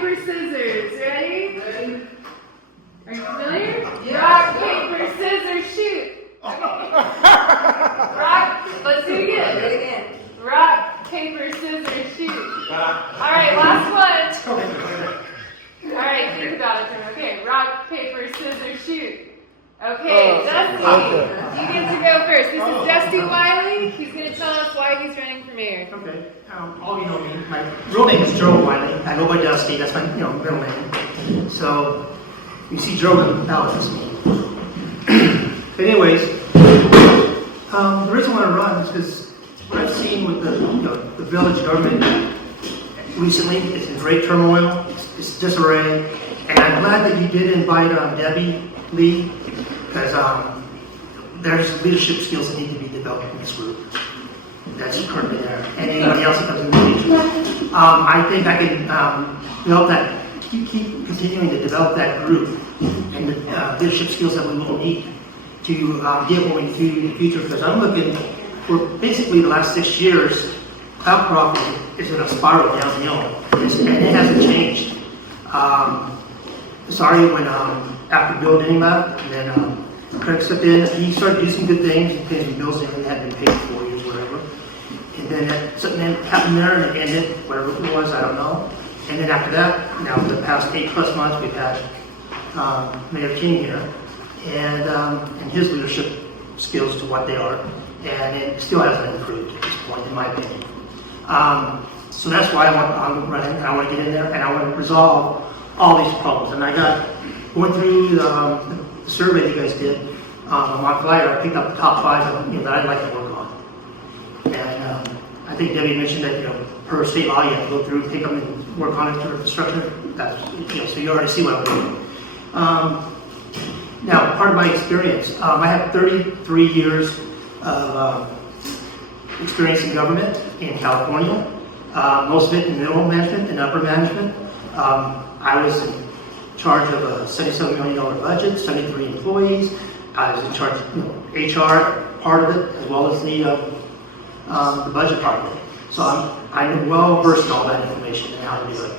paper, scissors. Ready? Ready. Are you familiar? Yeah. Rock, paper, scissors, shoot. Rock, let's do it again. Do it again. Rock, paper, scissors, shoot. All right, last one. All right, think about it. Okay, rock, paper, scissors, shoot. Okay, Dusty, you get to go first. This is Dusty Wiley. He's going to tell us why he's running for mayor. Okay, all you know me. My real name is Gerald Wiley. I go by Dusty. That's my middle name. So you see Gerald in the ballot. That's me. But anyways, the reason why I run is because what I've seen with the village government recently is in great turmoil. It's disarray, and I'm glad that you did invite Debbie Lee, because there's leadership skills that need to be developed in this group. That's currently there, and anybody else that comes in the future. I think I can develop that. Keep continuing to develop that group and the leadership skills that we will need to get what we do in the future. Because I'm looking for basically the last 6 years, Cloudcroft is in a spiral downhill, and it hasn't changed. Sorry when after Bill Denny left, and then Craig stepped in, he started doing some good things, he paid some bills that hadn't been paid for 4 years, whatever. And then something happened there, and it ended, whatever it was, I don't know. And then after that, now for the past 8+ months, we've had Mayor King here, and his leadership skills to what they are, and it still hasn't improved at this point, in my opinion. So that's why I'm running, and I want to get in there, and I want to resolve all these problems. And I went through the survey you guys did on my flyer. I picked up the top 5 that I'd like to work on. And I think Debbie mentioned that per state law you have to go through, pick them, and work on it through the structure. That's so you already see what I'm doing. Now, part of my experience, I have 33 years of experience in government in California. Most of it in middle management and upper management. I was in charge of a $77 million budget, 73 employees. I was in charge of HR part of it, as well as the budget part of it. So I'm well versed in all that information and how to do it.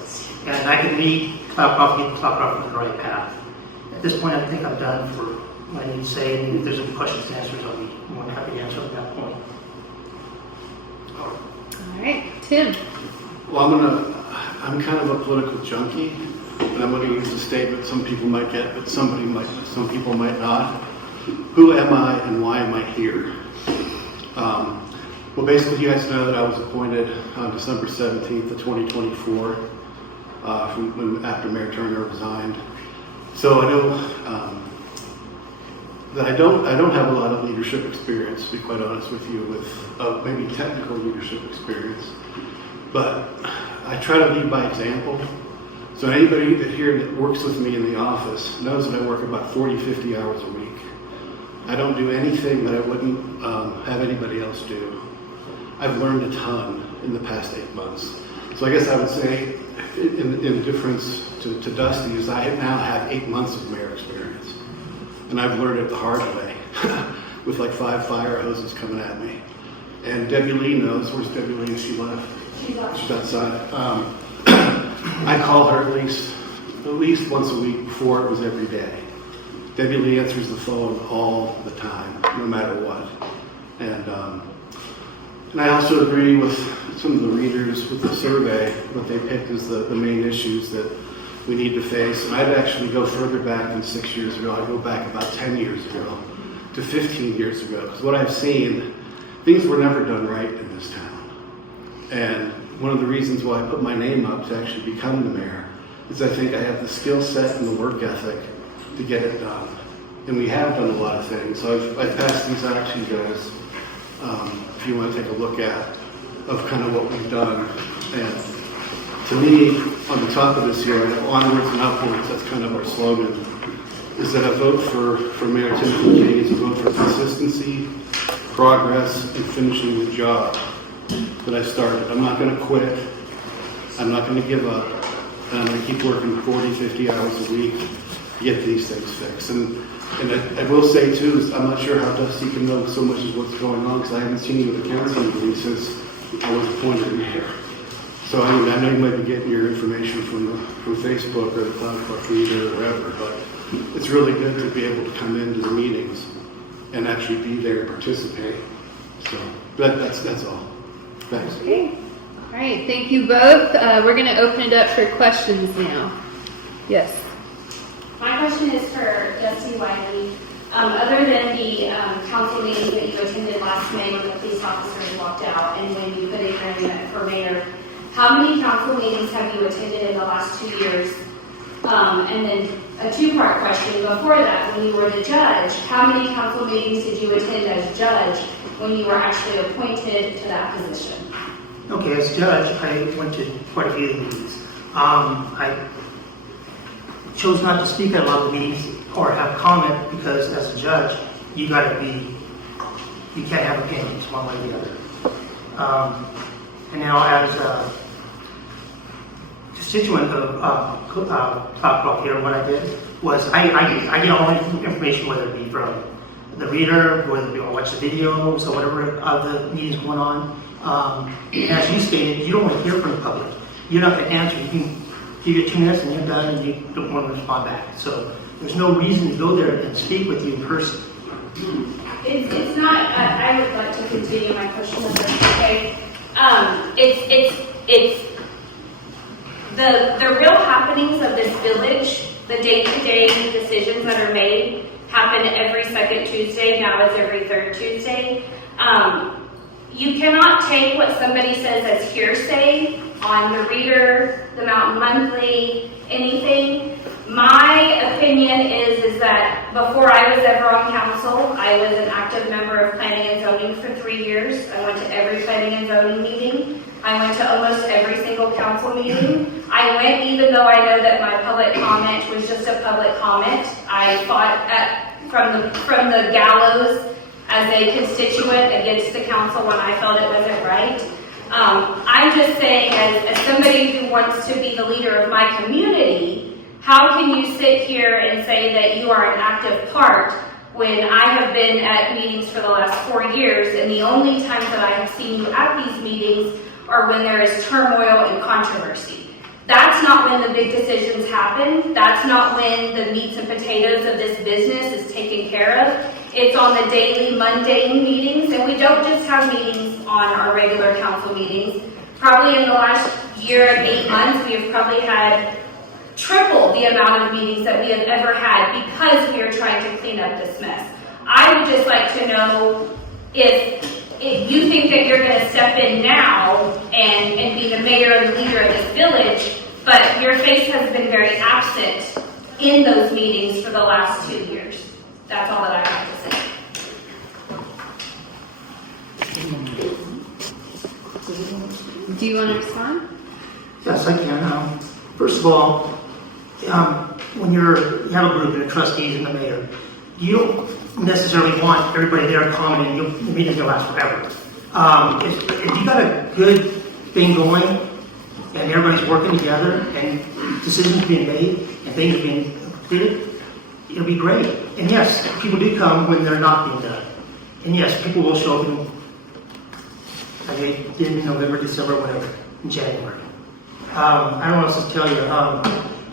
And I can lead Cloudcroft, get Cloudcroft on the right path. At this point, I think I'm done for what I need to say. And if there's any questions and answers, I'll be more than happy to answer at that point. All right, Tim. Well, I'm kind of a political junkie, and I'm going to use a statement some people might get, but some people might not. Who am I and why am I here? Well, basically, you guys know that I was appointed on December 17th of 2024, after Mayor Turner resigned. So I know that I don't have a lot of leadership experience, to be quite honest with you, with maybe technical leadership experience. But I try to lead by example. So anybody here that works with me in the office knows that I work about 40, 50 hours a week. I don't do anything that I wouldn't have anybody else do. I've learned a ton in the past 8 months. So I guess I would say, in difference to Dusty, is I now have 8 months of mayor experience. And I've learned it the hard way, with like 5 fire hoses coming at me. And Debbie Lee knows. Where's Debbie Lee? She left. She's outside. I call her at least once a week. Before it was every day. Debbie Lee answers the phone all the time, no matter what. And I also agree with some of the readers with the survey. What they picked is the main issues that we need to face. And I'd actually go further back than 6 years ago. I'd go back about 10 years ago to 15 years ago. Because what I've seen, things were never done right in this town. And one of the reasons why I put my name up to actually become the mayor is I think I have the skill set and the work ethic to get it done. And we have done a lot of things. So I've passed these out to you guys, if you want to take a look at, of kind of what we've done. And to me, on the top of this here, onwards and upwards, that's kind of our slogan, is that a vote for Mayor Timothy King is a vote for consistency, progress, and finishing the job that I started. I'm not going to quit. I'm not going to give up. And I'm going to keep working 40, 50 hours a week to get these things fixed. And I will say, too, is I'm not sure how Dusty can know so much of what's going on, because I haven't seen you with the council meeting since I was appointed mayor. So I know you might be getting your information from Facebook or the Cloudcroft Reader or wherever, but it's really good to be able to come into the meetings and actually be there and participate. So that's all. Thanks. Okay. All right. Thank you both. We're going to open it up for questions now. Yes. My question is for Jesse Wiley. Other than the council meeting that you attended last May when the police officers walked out and when you put in your name for mayor, how many council meetings have you attended in the last 2 years? And then a two-part question. Before that, when you were the judge, how many council meetings did you attend as judge when you were actually appointed to that position? Okay, as judge, I went to quite a few of the meetings. I chose not to speak at a lot of the meetings or have comment because as a judge, you can't have opinions one way or the other. And now as a constituent of Cloudcroft here, what I did was I get all the information, whether it be from the reader, whether it be I watch the videos or whatever of the meetings going on. And as you stated, you don't want to hear from the public. You're not going to answer. You can give you 2 minutes and you're done and you don't want to respond back. So there's no reason to go there and speak with you in person. It's not, I would like to continue my question with this, okay? It's the real happenings of this village, the day-to-day decisions that are made happen every second Tuesday, now it's every third Tuesday. You cannot take what somebody says as hearsay on the Reader, the Mountain Monthly, anything. My opinion is that before I was ever on council, I was an active member of planning and zoning for 3 years. I went to every planning and zoning meeting. I went to almost every single council meeting. I went even though I know that my public comment was just a public comment. I fought from the gallows as a constituent against the council when I felt it wasn't right. I'm just saying, as somebody who wants to be the leader of my community, how can you sit here and say that you are an active part when I have been at meetings for the last 4 years and the only times that I have seen you at these meetings are when there is turmoil and controversy? That's not when the big decisions happen. That's not when the meats and potatoes of this business is taken care of. It's on the daily, mundane meetings, and we don't just have meetings on our regular council meetings. Probably in the last year and 8 months, we have probably had triple the amount of meetings that we have ever had because we are trying to clean up this mess. I would just like to know if you think that you're going to step in now and be the mayor and the leader of this village, but your face has been very absent in those meetings for the last 2 years. That's all that I have to say. Do you want to respond? Yes, I can. First of all, when you have a group and the trustees and the mayor, you don't necessarily want everybody there commenting. The meeting's going to last forever. If you got a good thing going and everybody's working together and decisions being made and things being completed, it'll be great. And yes, people do come when they're not being done. And yes, people will show up like they did in November, December, whatever, in January. I don't know what else to tell you.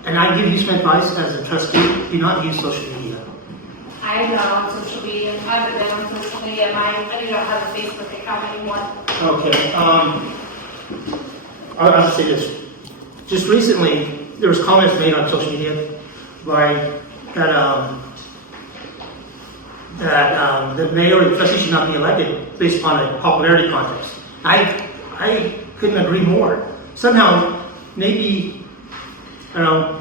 And I give you some advice as a trustee, do not use social media. I am not on social media. I haven't been on social media. I do not have a Facebook account anymore. Okay. I'll just say this. Just recently, there was comments made on social media by that the mayor and the trustee should not be elected based upon a popularity contest. I couldn't agree more. Somehow, maybe, I don't know,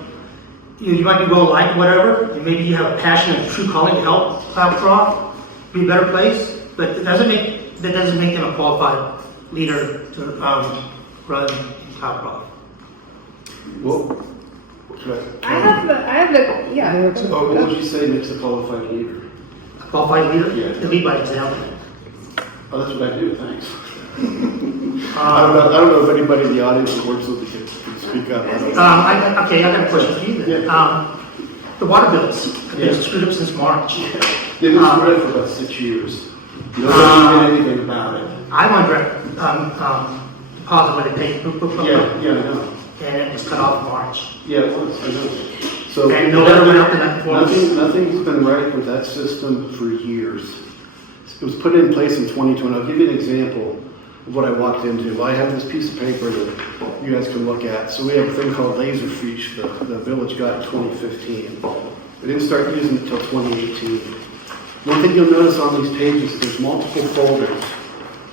you might be well liked, whatever, and maybe you have a passion and a true calling to help Cloudcroft be a better place, but that doesn't make them a qualified leader to run Cloudcroft. Well, I have a, yeah. what would you say makes a qualified leader? A qualified leader? Yeah. To lead by example. Oh, that's what I do, thanks. I don't know if anybody in the audience that works with me can speak up. I got a question for you then. Yeah. The water bills have been screwed up since March. They've been screwed up for about 6 years. Nobody did anything about it. I'm on pause it with a page, boop, boop, boop, boop, Yeah, I know. and it was cut off in March. Yeah, it was, I know. So And no letter went out to that form. nothing's been right with that system for years. It was put in place in 2020. I'll give you an example of what I walked into. I have this piece of paper that you guys can look at. So we have a thing called Laserfiche that the village got in 2015. We didn't start using it until 2018. One thing you'll notice on these pages is there's multiple folders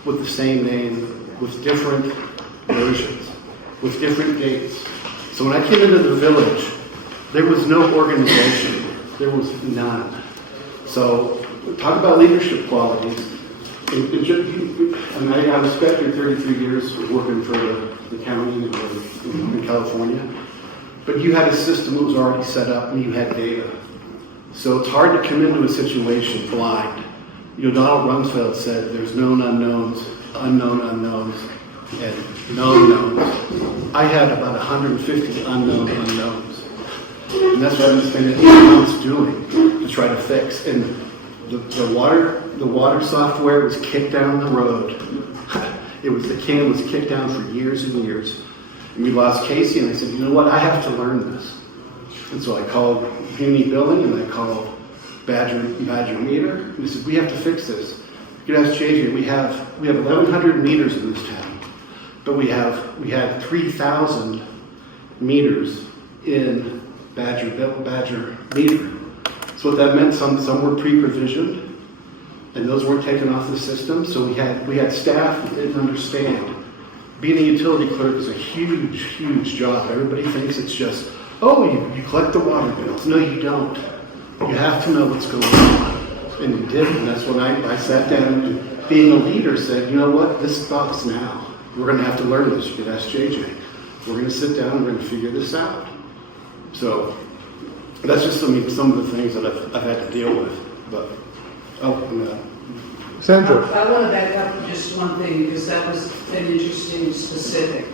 with the same name, with different versions, with different dates. So when I came into the village, there was no organization. There was none. So talk about leadership qualities. I respect your 33 years of working for the county in California, but you had a system that was already set up and you had data. So it's hard to come into a situation blind. You know, Donald Rumsfeld said there's known unknowns, unknown unknowns, and known knowns. I had about 150 unknown unknowns. And that's what I've been spending 8 months doing to try to fix. And the water software was kicked down the road. The can was kicked down for years and years. And we lost Casey, and I said, you know what, I have to learn this. And so I called Muni Billing, and I called Badger Meter, and I said, we have to fix this. You could ask JJ, we have 1,100 meters in this town, but we had 3,000 meters in Badger Meter. So what that meant, some were pre-provisioned, and those weren't taken off the system. So we had staff that didn't understand. Being a utility clerk is a huge, huge job. Everybody thinks it's just, oh, you collect the water bills. No, you don't. You have to know what's going on. And you did, and that's when I sat down and being a leader said, you know what, this stops now. We're going to have to learn this. You could ask JJ. We're going to sit down and we're going to figure this out. So that's just some of the things that I've had to deal with. But, Sandra. I want to back up just one thing because that was an interesting specific.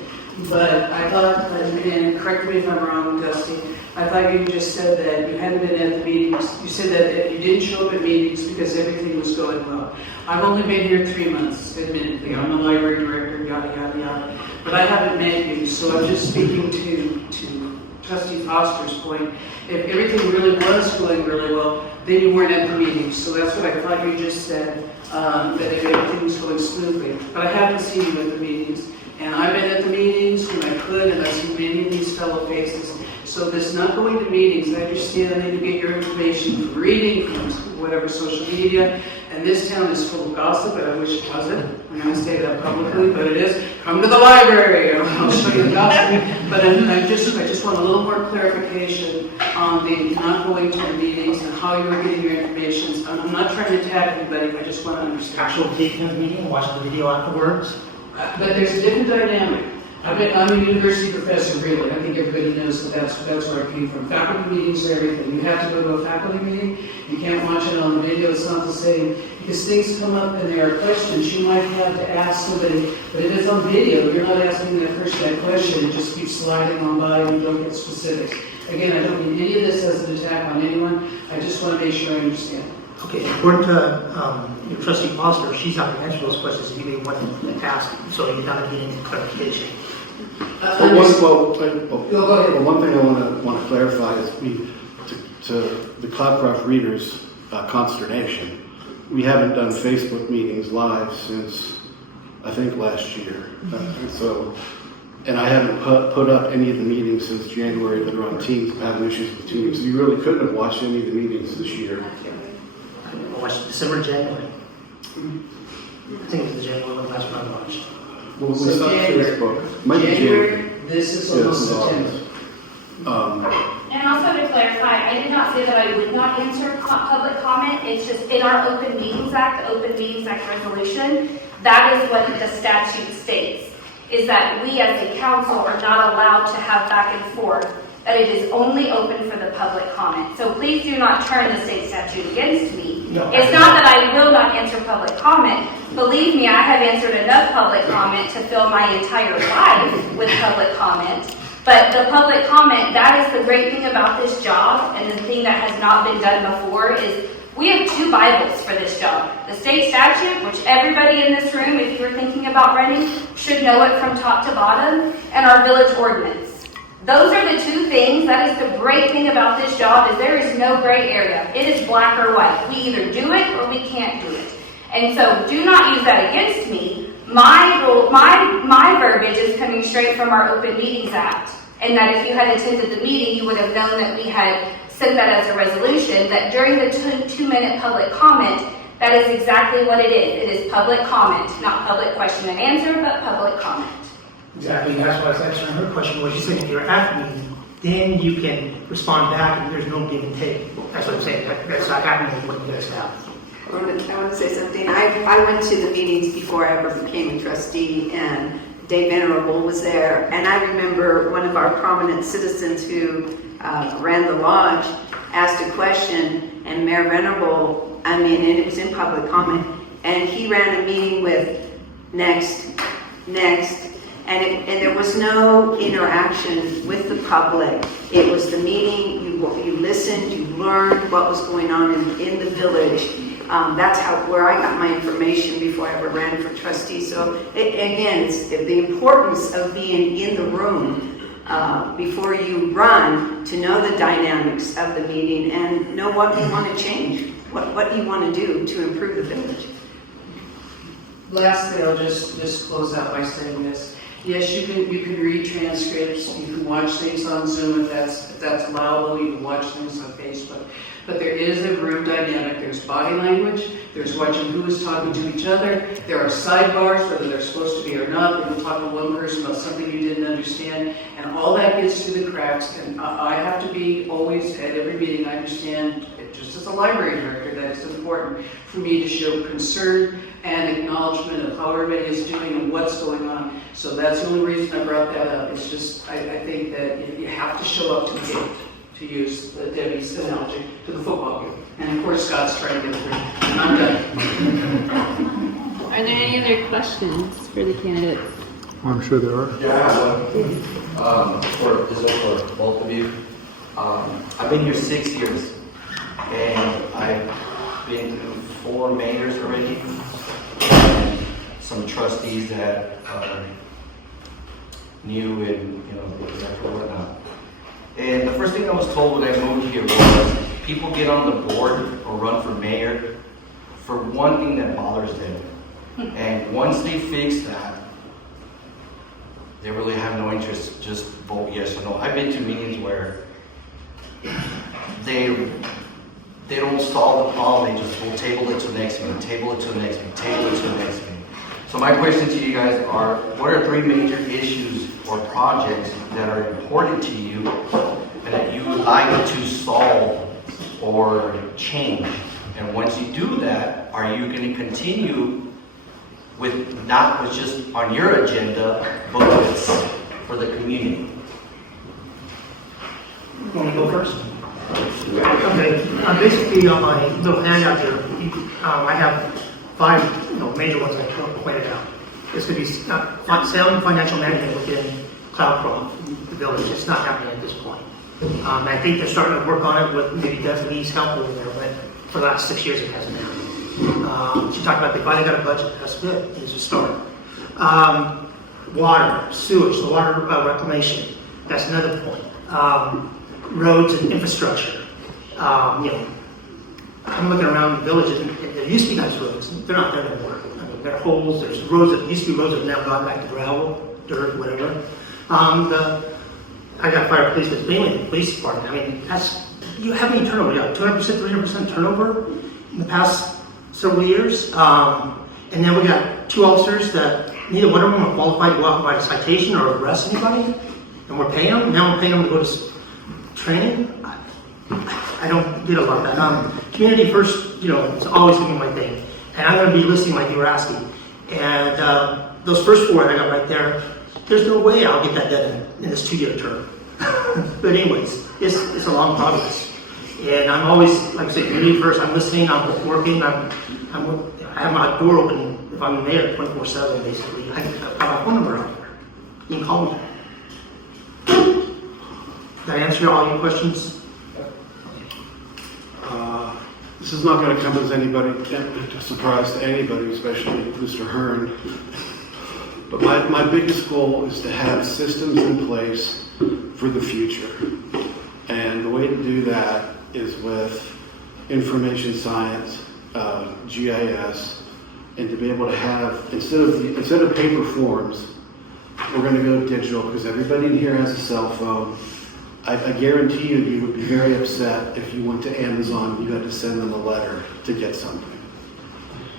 But I thought, and correct me if I'm wrong, Dusty, I thought you just said that you hadn't been at the meetings. You said that you didn't show up at meetings because everything was going well. I've only been here 3 months, admittedly. I'm a library director, yada, yada, yada. But I haven't met you, so I'm just speaking to Trustee Foster's point. If everything really was going really well, then you weren't at the meetings. So that's what I thought you just said, that everything was going smoothly. But I haven't seen you at the meetings. And I've been at the meetings when I could, and I've seen many of these fellow faces. So this not going to meetings, I understand I need to get your information from reading, from whatever social media. And this town is full of gossip, and I wish it wasn't. I'm going to say that publicly, but it is. Come to the library, and I'll show you the gossip. But I just want a little more clarification on the not going to the meetings and how you're getting your information. I'm not trying to attack anybody, I just want to understand. Actual taking of the meeting, watching the video afterwards. But there's a different dynamic. I'm a university professor, really. I think everybody knows that's where I came from. Faculty meetings are everything. You have to go to a faculty meeting. You can't watch it on the video. It's not the same. Because things come up and there are questions you might have to ask somebody. But if it's on video, you're not asking that person that question. It just keeps sliding on by and you don't get specifics. Again, I don't mean any of this as an attack on anyone. I just want to make sure I understand. Okay, according to your trustee Foster, she's not going to answer those questions if you didn't want to ask, so you're not getting clarification. One thing I want to clarify is to the Cloudcroft readers' consternation, we haven't done Facebook meetings live since I think last year. And I haven't put up any of the meetings since January that are on Teams. I'm having issues with Teams. So you really couldn't have watched any of the meetings this year. I watched December, January. I think it was January when the last one I watched. Well, we So saw January. Facebook. Might be January, this is almost this is September. And also to clarify, I did not say that I would not answer public comment. It's just in our Open Meetings Act, the Open Meetings Act resolution, that is what the statute states, is that we as a council are not allowed to have back and forth, that it is only open for the public comment. So please do not turn the state statute against me. No. It's not that I will not answer public comment. Believe me, I have answered enough public comment to fill my entire life with public comment. But the public comment, that is the great thing about this job, and the thing that has not been done before is We have 2 Bibles for this job. The state statute, which everybody in this room, if you're thinking about running, should know it from top to bottom, and our village ordinance. Those are the 2 things. That is the great thing about this job, is there is no gray area. It is black or white. We either do it or we can't do it. And so do not use that against me. My verbiage is coming straight from our Open Meetings Act. And that if you had attended the meeting, you would have known that we had sent that as a resolution, that during the 2-minute public comment, that is exactly what it is. It is public comment, not public question and answer, but public comment. Exactly, that's why I was answering her question, was she said if you're at the meeting, then you can respond back and there's no give and take. That's what I'm saying, that's not happening with what you guys have. I want to say something. I went to the meetings before I ever became a trustee, and Dave Venerable was there. And I remember one of our prominent citizens who ran the lodge asked a question, and Mayor Venerable, and it was in public comment, and he ran a meeting with next, and there was no interaction with the public. It was the meeting, you listened, you learned what was going on in the village. That's where I got my information before I ever ran for trustee. So again, it's the importance of being in the room before you run, to know the dynamics of the meeting and know what you want to change, what you want to do to improve the village. Lastly, I'll just close out by saying this. Yes, you can read transcripts, you can watch things on Zoom if that's allowable, you can watch things on Facebook. But there is a room dynamic. There's body language, there's watching who is talking to each other, there are sidebars, whether they're supposed to be or not. They will talk to one person about something you didn't understand, and all that gets through the cracks. And I have to be always, at every meeting, I understand, just as a library director, that it's important for me to show concern and acknowledgement of how everybody is doing and what's going on. So that's the only reason I brought that up. It's just, I think that you have to show up to the game, to use Debbie's analogy, to the football game. And of course, Scott's trying to get through. And I'm done. Are there any other questions for the candidates? I'm sure there are. Yeah, I have one. For both of you. I've been here 6 years, and I've been through 4 mayors already, and some trustees that are new and whatnot. And the first thing I was told when I moved here was people get on the board or run for mayor for one thing that bothers them. And once they fix that, they really have no interest, just vote yes or no. I've been to meetings where they don't solve the problem, they just will table it to the next meeting, table it to the next meeting, table it to the next meeting. So my question to you guys are, what are 3 major issues or projects that are important to you and that you would like to solve or change? And once you do that, are you going to continue with not with just on your agenda, but with for the community? You want me to go first? Okay, basically on my little handout here, I have 5 major ones I pointed out. This could be sound financial management within Cloudcroft, the village. It's not happening at this point. I think they're starting to work on it with maybe Deputy's help over there, but for the last 6 years it hasn't happened. She talked about they finally got a budget. That's good. It's a start. Water, sewage, the water reclamation. That's another point. Roads and infrastructure. I'm looking around the villages, and there used to be nice roads. They're not there anymore. I mean, there are holes. There's roads that used to be roads that have now gone back to gravel, dirt, whatever. I got fire police, but it's mainly the police department. I mean, you have any turnover? You got 200%, 300% turnover in the past several years. And then we got 2 officers that neither one of them are qualified to go out and write a citation or arrest anybody, and we're paying them. Now we're paying them to go to training. I don't get a lot of that. Community first, it's always going to be my thing. And I'm going to be listening like you were asking. And those first 4 that I got right there, there's no way I'll get that done in this 2-year term. But anyways, it's a long progress. And I'm always, like I say, community first. I'm listening, I'm working, I have my door open if I'm there 24/7, basically. I have my phone number out here. You can call me. Did I answer all your questions? The This is not going to come as a surprise to anybody, especially Mr. Hearn. But my biggest goal is to have systems in place for the future. And the way to do that is with information science, GIS, and to be able to have, instead of paper forms, we're going to go digital because everybody in here has a cell phone. I guarantee you would be very upset if you went to Amazon and you had to send them a letter to get something.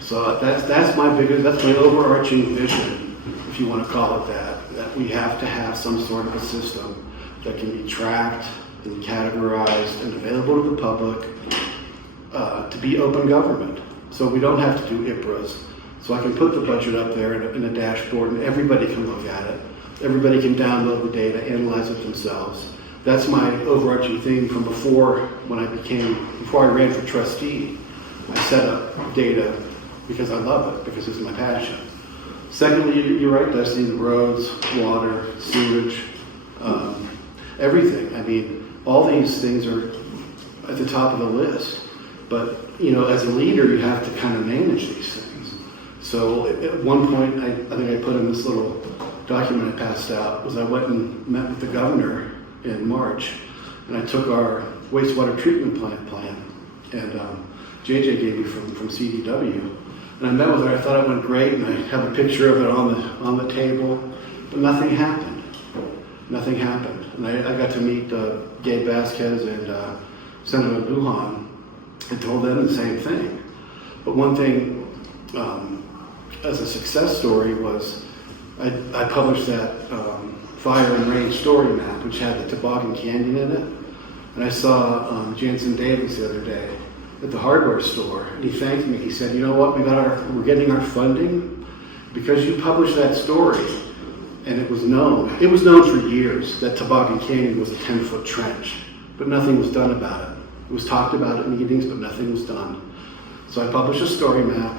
So that's my overarching vision, if you want to call it that we have to have some sort of a system that can be tracked and categorized and available to the public to be open government. So we don't have to do IPRAs. So I can put the budget up there in a dashboard and everybody can look at it. Everybody can download the data, analyze it themselves. That's my overarching theme from before I ran for trustee. I set up data because I love it, because it's my passion. Secondly, you're right, Dusty, the roads, water, sewage, everything. I mean, all these things are at the top of the list. But, as a leader, you have to kind of manage these things. So at one point, I think I put in this little document I passed out, was I went and met with the governor in March, and I took our wastewater treatment plant plan, and JJ gave me from CDW, and I met with her. I thought it went great, and I have a picture of it on the table, but nothing happened. Nothing happened, and I got to meet Gabe Vasquez and Senator Lujan, and told them the same thing. But one thing, as a success story, was I published that fire and rain story map, which had the Toboggan Canyon in it. And I saw Jansen Davis the other day at the hardware store, and he thanked me. He said, "You know what? We're getting our funding because you published that story, and it was known. It was known for years that Toboggan Canyon was a 10-foot trench, but nothing was done about it. It was talked about at meetings, but nothing was done. So I published a story map,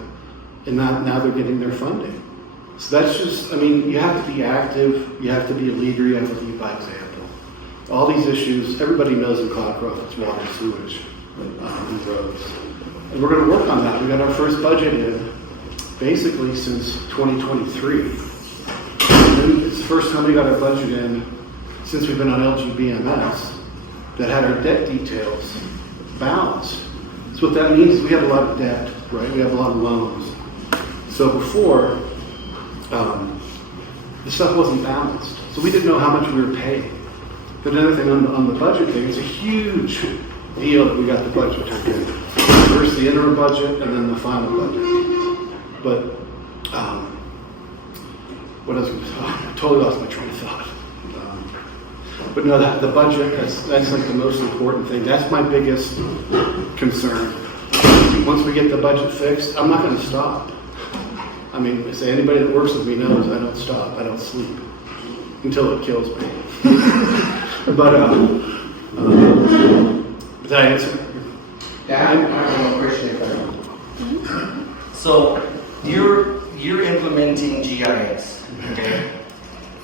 and now they're getting their funding." So that's just, you have to be active, you have to be a leader, you have to lead by example. All these issues, everybody knows in Cloudcroft, it's water, sewage, and roads. And we're going to work on that. We got our first budget in basically since 2023. And it's the first time we got our budget in since we've been on LGBMS that had our debt details balanced. So what that means is we have a lot of debt, right? We have a lot of loans. So before, the stuff wasn't balanced. So we didn't know how much we were paying. But another thing on the budget thing, it's a huge deal that we got the budget in. First the interim budget and then the final budget. But what else? I totally lost my train of thought. But no, the budget, that's like the most important thing. That's my biggest concern. Once we get the budget fixed, I'm not going to stop. Anybody that works with me knows I don't stop. I don't sleep until it kills me. But does that answer? Yeah, I have one question if I may. So you're implementing GIS, okay?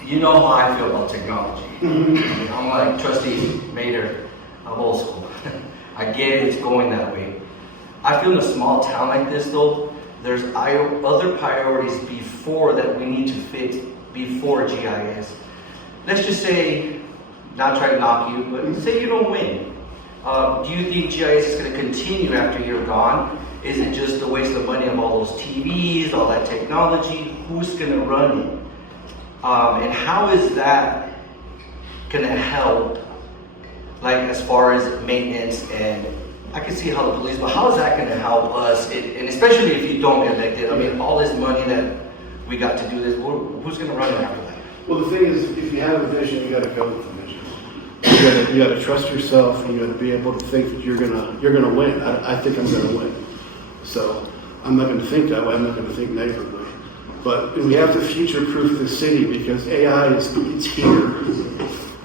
You know how I feel about technology. I'm like Trustee Mater, I'm old school. I get it, it's going that way. I feel in a small town like this though, there's other priorities before that we need to fix before GIS. Let's just say, not try to knock you, but say you don't win. Do you think GIS is going to continue after you're gone? Is it just a waste of money of all those TVs, all that technology? Who's going to run it? And how is that going to help, like as far as maintenance? And I can see how the police, but how is that going to help us? And especially if you don't get elected, all this money that we got to do this, who's going to run it after that? Well, the thing is, if you have a vision, you got to go with the vision. You got to trust yourself, and you got to be able to think that you're gonna win. I think I'm gonna win. So I'm not going to think that way. I'm not going to think negatively. But we have to future-proof the city because AI it's here.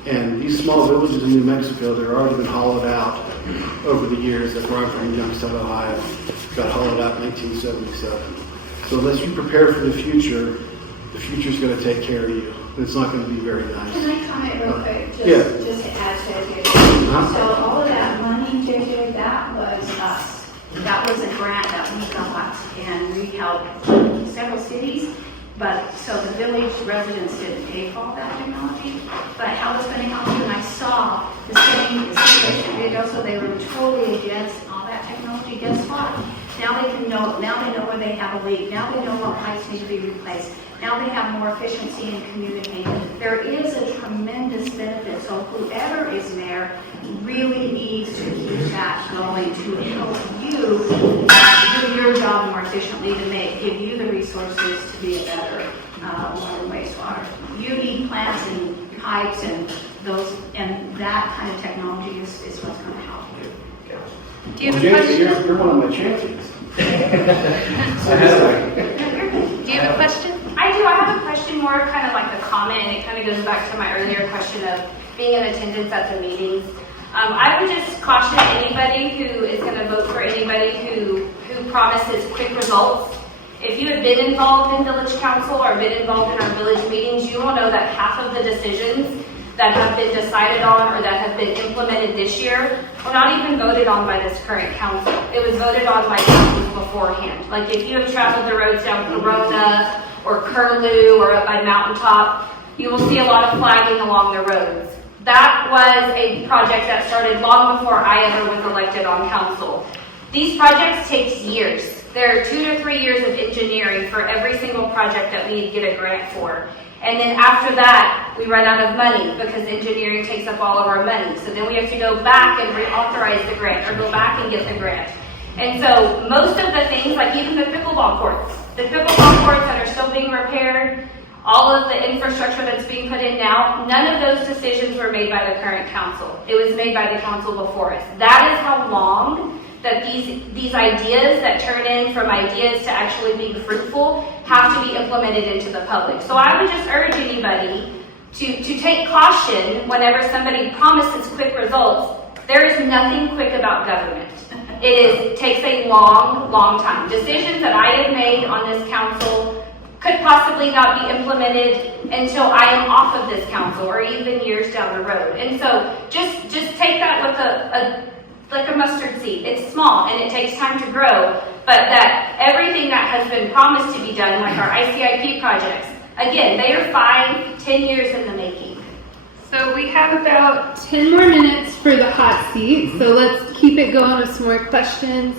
And these small villages in New Mexico, they're already been hollowed out over the years. That were from Youngstown, Ohio, got hollowed out in 1977. So unless you prepare for the future's going to take care of you. It's not going to be very nice. Can I comment real quick? Yeah. Just to add to it. So all of that money, JJ, that was us. That and we helped several cities. But, so the village residents didn't pay for all that technology, but how it's gonna help you, and I saw the city, also they were totally against all that technology. Guess what? Now they know where they have a leak, now they know what pipes need to be replaced, now they have more efficiency in communicating. There is a tremendous benefit, so whoever is there really needs to keep that going to help you do your job more efficiently, to give you the resources to be a better water and wastewater. You need plants and pipes and those, and that kind of technology is what's going to help you. Do you have a question? You're one of my champions. Do you have a question? I do. I have a question, more kind of like a comment, and it kind of goes back to my earlier question of being in attendance at the meetings. I would just caution anybody who is going to vote for anybody who promises quick results. If you have been involved in village council or been involved in our village meetings, you will know that half of the decisions that have been decided on or that have been implemented this year were not even voted on by this current council. It was voted on by councils beforehand. Like if you have traveled the roads down Corona or Curlew or up by Mountaintop, you will see a lot of flagging along the roads. That was a project that started long before I ever was elected on council. These projects take years. There are 2 to 3 years of engineering for every single project that we get a grant for. And then after that, we run out of money because engineering takes up all of our money. So then we have to go back and reauthorize the grant or go back and get the grant. And so most of the things, like even the pickleball courts that are still being repaired, all of the infrastructure that's being put in now, none of those decisions were made by the current council. It was made by the council before us. That is how long that these ideas that turn in from ideas to actually being fruitful have to be implemented into the public. So I would just urge anybody to take caution whenever somebody promises quick results. There is nothing quick about government. It takes a long, long time. Decisions that I have made on this council could possibly not be implemented until I am off of this council or even years down the road. And so just take that with like a mustard seed. It's small and it takes time to grow, but that everything that has been promised to be done, like our ICIP projects, again, they are 5-10 years in the making. So we have about 10 more minutes for the hot seat, so let's keep it going with some more questions.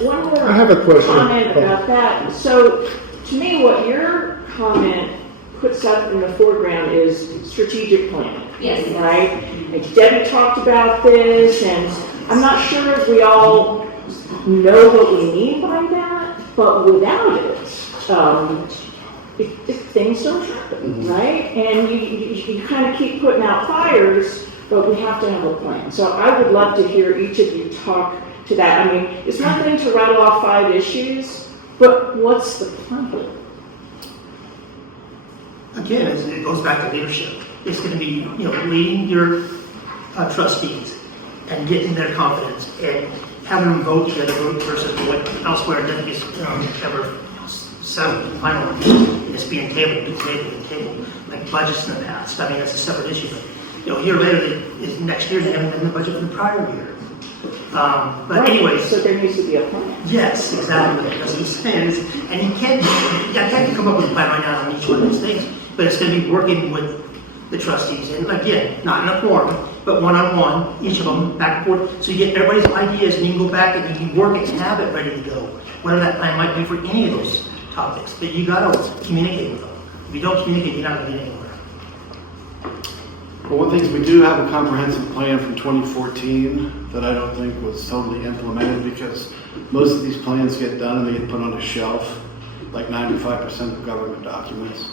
One more I have a question. comment about that. So to me, what your comment puts up in the foreground is strategic planning. Yes. Right? And Debbie talked about this, and I'm not sure if we all know what we mean by that, but without it, things don't happen, right? And you kind of keep putting out fires, but we have to have a plan. So I would love to hear each of you talk to that. I mean, it's one thing to rattle off 5 issues, but what's the plan? Again, it goes back to leadership. It's going to be, leading your trustees and getting their confidence and having them vote together versus what elsewhere doesn't just ever settled and finalized. It's being tabled, like budgets in the past. I mean, that's a separate issue. But, a year later, next year, they haven't done the budget from the prior year. But right. anyways. So there needs to be a plan. Yes, exactly. That's what I'm saying. And you can't come up with a plan right now on each one of these things, but it's going to be working with the trustees. And again, not in a forum, but one-on-one, each of them, back and forth. So you get everybody's ideas, and you can go back and you can work it and have it ready to go. Whatever that plan might be for any of those topics. But you got to communicate with them. If you don't communicate, you're not going to get anywhere. Well, one thing is we do have a comprehensive plan from 2014 that I don't think was totally implemented because most of these plans get done and they get put on a shelf, like 95% of government documents.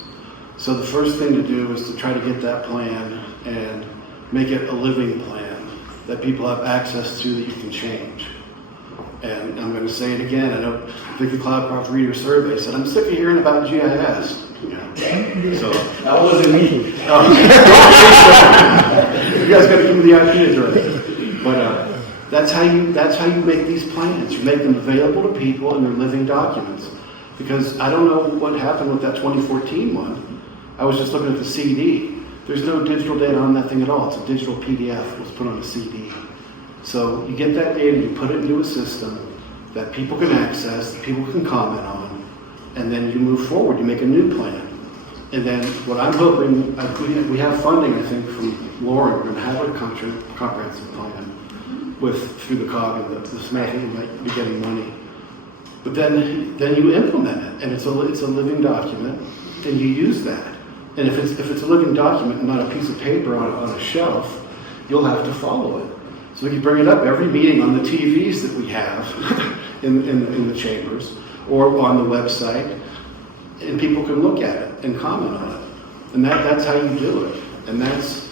So the first thing to do is to try to get that plan and make it a living plan that people have access to that you can change. And I'm going to say it again. I know Leadership Cloudcroft reader survey said, I'm sick of hearing about GIS. So That wasn't me. you guys got to give me the ideas right. But that's how you make these plans. You make them available to people and they're living documents. Because I don't know what happened with that 2014 one. I was just looking at the CD. There's no digital data on that thing at all. It's a digital PDF that was put on a CD. So you get that data, you put it into a system, that people can access, that people can comment on, and then you move forward, you make a new plan. And then what I'm hoping, we have funding, I think, from Lauren, we're going to have a comprehensive plan through the COG and the SMAC, we might be getting money. But then you implement it, and it's a living document, and you use that. And if it's a living document and not a piece of paper on a shelf, you'll have to follow it. So we can bring it up every meeting on the TVs that we have in the chambers or on the website, and people can look at it and comment on it. And that's how you do it. And that's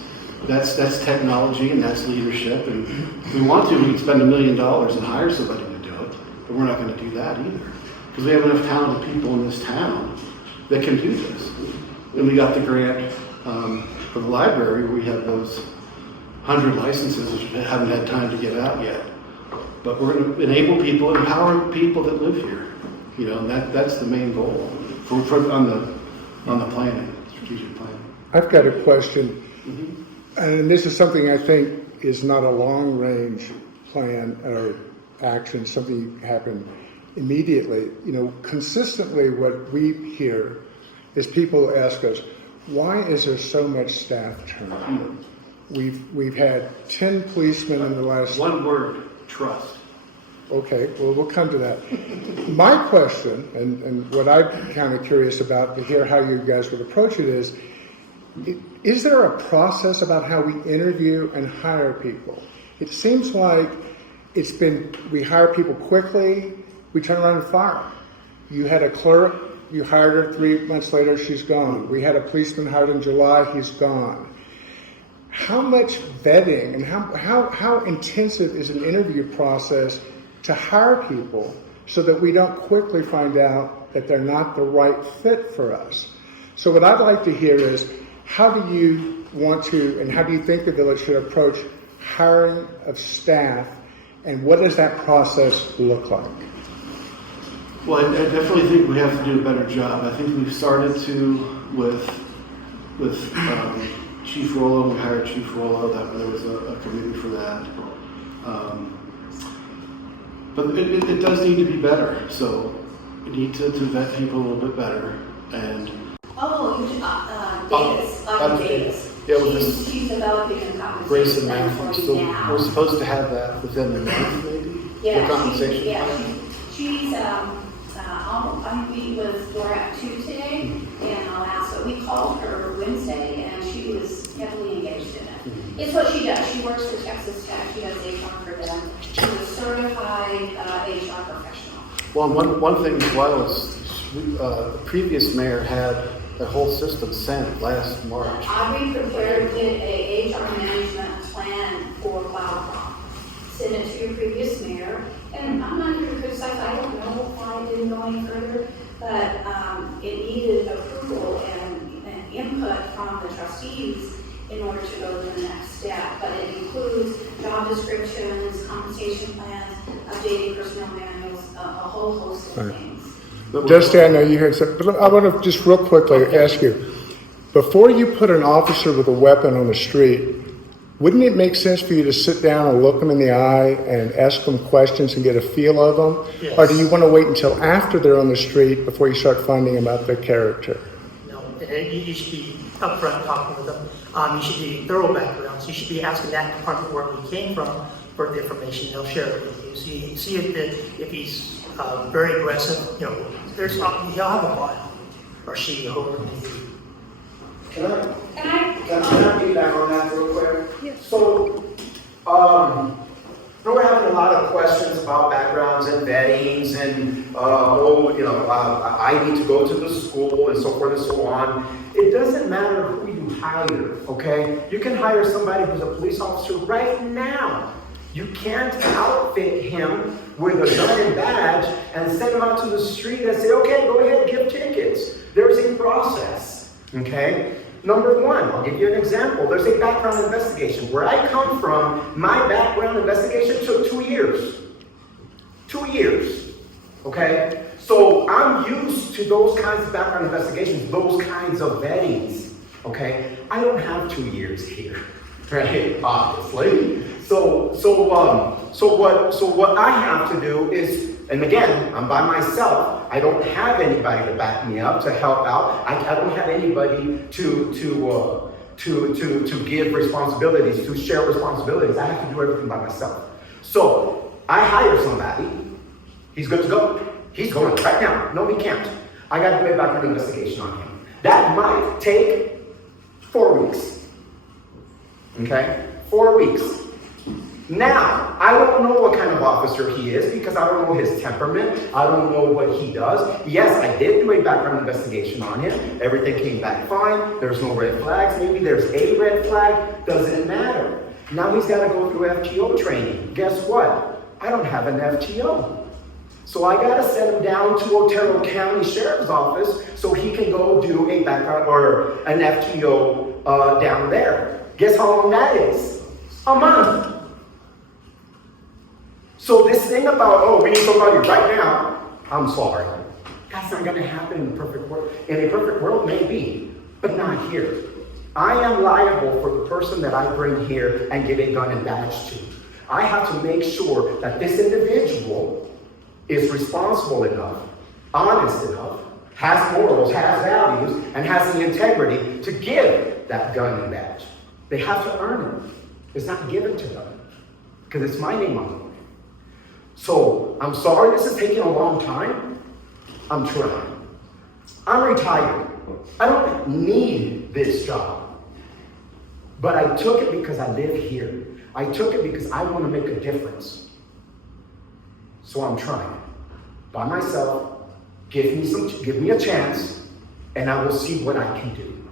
technology, and that's leadership. And if we want to, we can spend $1 million and hire somebody to do it, but we're not going to do that either. Because we have enough talented people in this town that can do this. And we got the grant for the library, where we have those 100 licenses which haven't had time to get out yet. But we're going to enable people, empower people that live here. And that's the main goal on the planning, strategic planning. I've got a question, and this is something I think is not a long-range plan or action, something happen immediately. Consistently what we hear is people ask us, why is there so much staff turnover? We've had 10 policemen in the last... One word, trust. Okay, well, we'll come to that. My question, and what I'm kind of curious about to hear how you guys would approach it is there a process about how we interview and hire people? It seems like we hire people quickly, we turn around and fire them. You had a clerk, you hired her 3 months later, she's gone. We had a policeman hired in July, he's gone. How much vetting and how intensive is an interview process to hire people so that we don't quickly find out that they're not the right fit for us? So what I'd like to hear is, how do you want to, and how do you think the village should approach hiring of staff, and what does that process look like? Well, I definitely think we have to do a better job. I think we've started to with Chief Rollo. We hired Chief Rollo. There was a committee for that. But it does need to be better. So we need to vet people a little bit better. And Davis. Yeah, She's developing a compensation Grace and plan Matthew. for you So now. we're supposed to have that within the month, maybe. Yeah, the compensation plan. she's we're at 2 today, and I'll ask. So we called her Wednesday, and she was heavily engaged in it. It's what she does. She works for Texas Tech. She does HR for them. She's a certified HR professional. Well, one thing as well is the previous mayor had the whole system sent last March. We prepared a HR management plan for Cloudcroft. Sent it to your previous mayor, and I'm not here to criticize. I don't know why it didn't go any further, but it needed approval and input from the trustees in order to go to the next step. But it includes job descriptions, compensation plans, updating personnel manuals, a whole host of things. Dusty, I know you heard something, but I want to just real quickly ask you, before you put an officer with a weapon on the street, wouldn't it make sense for you to sit down and look them in the eye and ask them questions and get a feel of them? Yes. Or do you want to wait until after they're on the street before you start finding about their character? No, you should be upfront talking with them. You should do thorough backgrounds. You should be asking that department where we came from for the information. They'll share it with you. So you see if he's very aggressive, he'll have a file, or she, or whoever it may be. Can I piggyback on that real quick? Yes. So, we're having a lot of questions about backgrounds and vettings and, I need to go to the school and so forth and so on. It doesn't matter who you hire, okay? You can hire somebody who's a police officer right now. You can't outfit him with a gun and badge and send him out to the street and say, okay, go ahead, give tickets. There's a process, okay? Number one, I'll give you an example. There's a background investigation. Where I come from, my background investigation took 2 years. 2 years, okay? So I'm used to those kinds of background investigations, those kinds of vettings, okay? I don't have 2 years here, right? Obviously. So what I have to do is And again, I'm by myself. I don't have anybody to back me up, to help out. I don't have anybody to give responsibilities, to share responsibilities. I have to do everything by myself. So I hire somebody. He's good to go. He's going right now. No, he can't. I got to do a background investigation on him. That might take 4 weeks. Okay? 4 weeks. Now, I don't know what kind of officer he is because I don't know his temperament. I don't know what he does. Yes, I did do a background investigation on him. Everything came back fine. There's no red flags. Maybe there's a red flag. Doesn't matter. Now he's got to go through FTO training. Guess what? I don't have an FTO. So I got to send him down to Otero County Sheriff's Office so he can go do a background or an FTO down there. Guess how long that is? A month. So this thing about, oh, we need somebody right now, I'm sorry. That's not going to happen in the perfect world. In a perfect world, maybe, but not here. I am liable for the person that I bring here and give a gun and badge to. I have to make sure that this individual is responsible enough, honest enough, has morals, has values, and has the integrity to give that gun and badge. They have to earn it. It's not given to them because it's my name on it. So, I'm sorry this is taking a long time. I'm trying. I'm retired. I don't need this job. But I took it because I live here. I took it because I want to make a difference. So I'm trying. By myself, give me a chance, and I will see what I can do.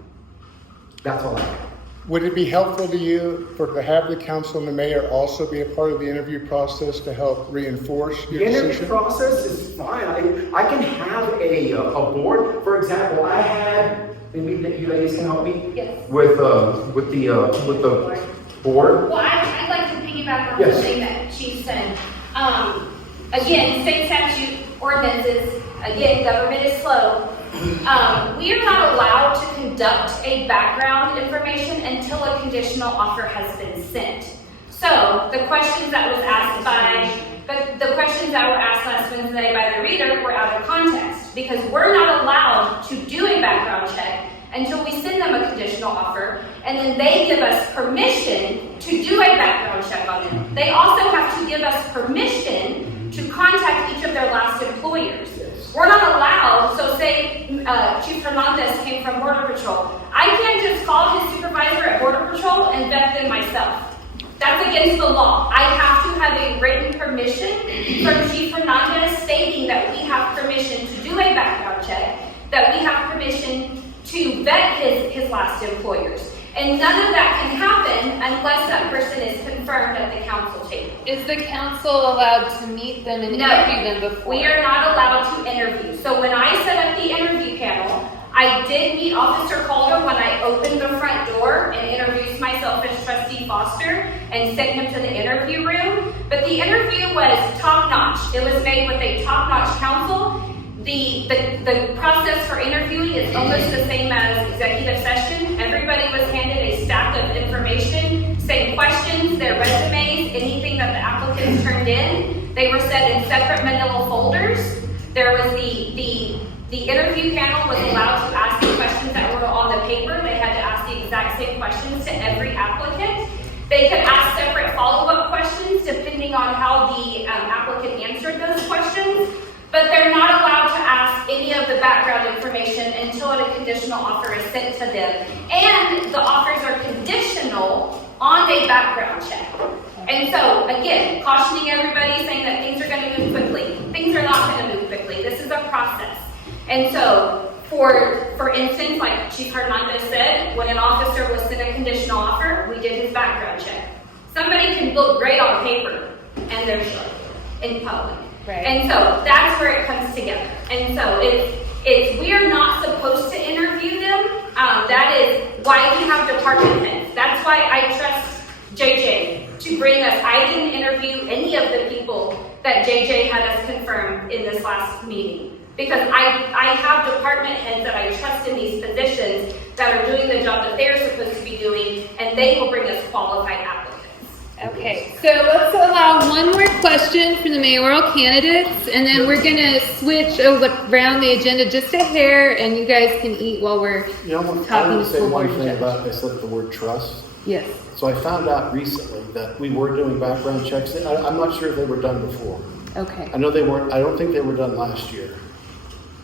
That's all I have. Would it be helpful to you to have the council and the mayor also be a part of the interview process to help reinforce your decision? The interview process is fine. I can have a board. For example, I had, maybe you ladies can help me? Yes. With the board. Well, I'd like to piggyback on Yes. the thing that Chief said. Again, state statute ordinances, again, government is slow. We are not allowed to conduct a background information until a conditional offer has been sent. So the questions that were asked last Wednesday by the reader were out of context because we're not allowed to do a background check until we send them a conditional offer, and then they give us permission to do a background check on them. They also have to give us permission to contact each of their last employers. We're not allowed, so say Chief Hernandez came from Border Patrol. I can't just call his supervisor at Border Patrol and vet them myself. That's against the law. I have to have a written permission from Chief Hernandez stating that we have permission to do a background check, that we have permission to vet his last employers. And none of that can happen unless that person is confirmed at the council table. Is the council allowed to meet them and interview them before? We are not allowed to interview. So when I set up the interview panel, I did meet Officer Calder when I opened the front door and introduced myself as Trustee Foster and sent him to the interview room. But the interview was top-notch. It was made with a top-notch counsel. The process for interviewing is almost the same as executive session. Everybody was handed a stack of information, same questions, their resumes, anything that the applicants turned in. They were set in separate manila folders. There was the interview panel was allowed to ask the questions that were on the paper. They had to ask the exact same questions to every applicant. They could ask separate follow-up questions depending on how the applicant answered those questions. But they're not allowed to ask any of the background information until a conditional offer is sent to them. And the offers are conditional on a background check. And so, again, cautioning everybody, saying that things are going to move quickly. Things are not going to move quickly. This is a process. And so, for instance, like Chief Hernandez said, when an officer was sent a conditional offer, we did his background check. Somebody can look great on paper, and they're shy in public. Right. And so that's where it comes together. And so it's we are not supposed to interview them. That is why we have department heads. That's why I trust JJ to bring us. I didn't interview any of the people that JJ had us confirm in this last meeting. Because I have department heads that I trust in these positions that are doing the job that they're supposed to be doing, and they will bring us qualified applicants. Okay, so let's allow one more question from the mayoral candidates, and then we're gonna switch around the agenda just a hair, and you guys can eat while we're You know what, I talking want to to say school one board thing judge. about, I said the word trust. Yes. So I found out recently that we were doing background checks. I'm not sure if they were done before. Okay. I know they weren't, I don't think they were done last year.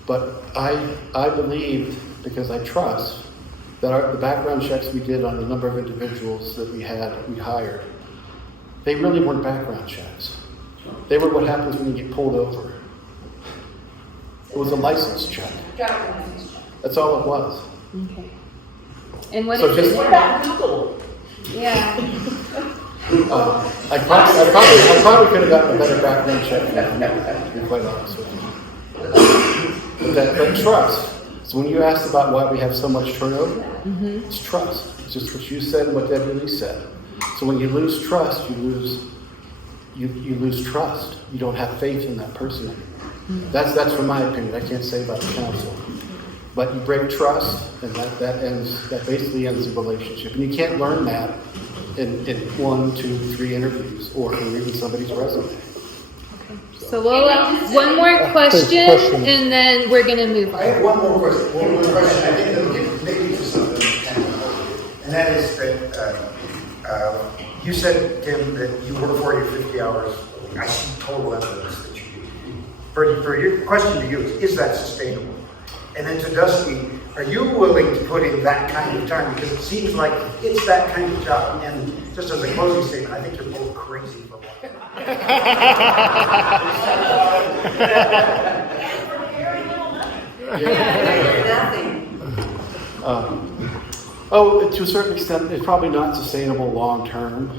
But I believed, because I trust, that the background checks we did on the number of individuals that we hired, they really weren't background checks. They were what happens when you get pulled over. It was a license check. That's all it was. Okay. And what So is just- it? What about Google? Yeah. I probably could have gotten a better background check than that, to be quite honest with you. But trust. So when you asked about why we have so much turnover, it's trust. It's just what you said and what Debbie Lee said. So when you lose trust, you lose trust. You don't have faith in that person anymore. That's from my opinion. I can't say about the council. But you break trust, and that basically ends the relationship. And you can't learn that in 1, 2, 3 interviews or from reading somebody's resume. So we'll one more question, and then we're gonna move I have on. one more question. I think that we can maybe to something, and that is that you said, Tim, that you work 40 or 50 hours. I see total evidence that you do. For your question to you is that sustainable? And then to Dusty, are you willing to put in that kind of time? Because it seems like it's that kind of job. And just as a closing statement, I think you're both crazy for one. To a certain extent, it's probably not sustainable long term,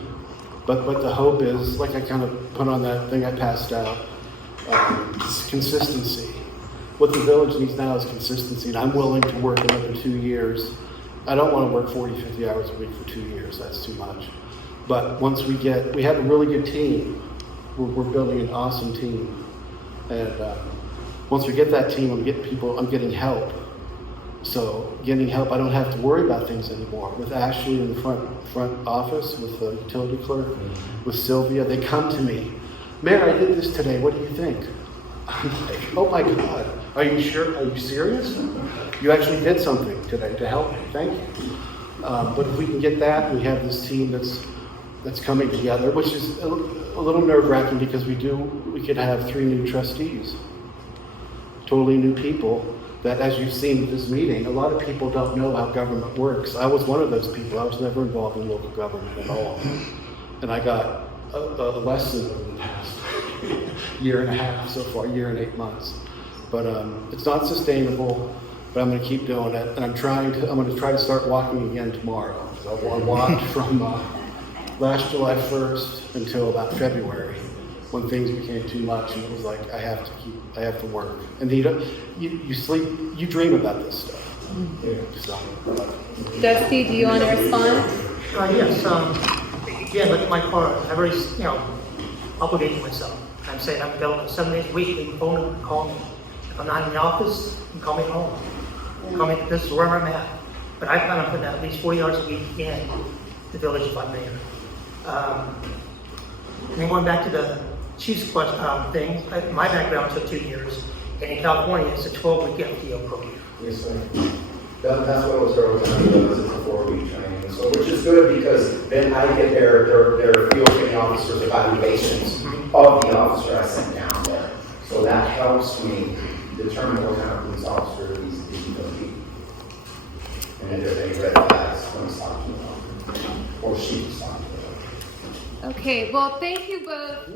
but the hope is, like I kind of put on that thing I passed out, consistency. What the village needs now is consistency, and I'm willing to work another 2 years. I don't want to work 40, 50 hours a week for 2 years. That's too much. But once we have a really good team. We're building an awesome team. And once we get that team, I'm getting help. So getting help, I don't have to worry about things anymore. With Ashley in the front office, with the utility clerk, with Sylvia, they come to me. Mayor, I did this today. What do you think? I'm like, oh my God, are you sure? Are you serious? You actually did something today to help me. Thank you. But if we can get that, we have this team that's coming together, which is a little nerve-wracking because we could have 3 new trustees, totally new people that, as you've seen with this meeting, a lot of people don't know how government works. I was one of those people. I was never involved in local government at all. And I got a lesson over the past year and a half so far, year and 8 months. But it's not sustainable, but I'm going to keep doing it. And I'm going to try to start walking again tomorrow. So I walked from last July 1st until about February, when things became too much, and it was like I have to work. And you sleep, you dream about this stuff. Yeah, so. Dusty, do you want to respond? Yes. Again, look at my car. I've already, obligated myself. I'm saying I'm available 7 days a week. You can phone me, call me. If I'm not in the office, you can call me home. Call me. This is where I'm at. But I plan on putting at least 40 hours a week in the village if I'm mayor. And then going back to the chief's question, thing, my background took 2 years, and in California, it's a 12-week FTO program. Yes, sir. That's what I was going to do, is it's a 4-week training, so which is good because then I get their field training officers evaluations of the officer I sent down there. So that helps me determine what kind of police officer he's going to be. And if there's any red flags when he's talking about, or she's talking about. Okay, well, thank you both.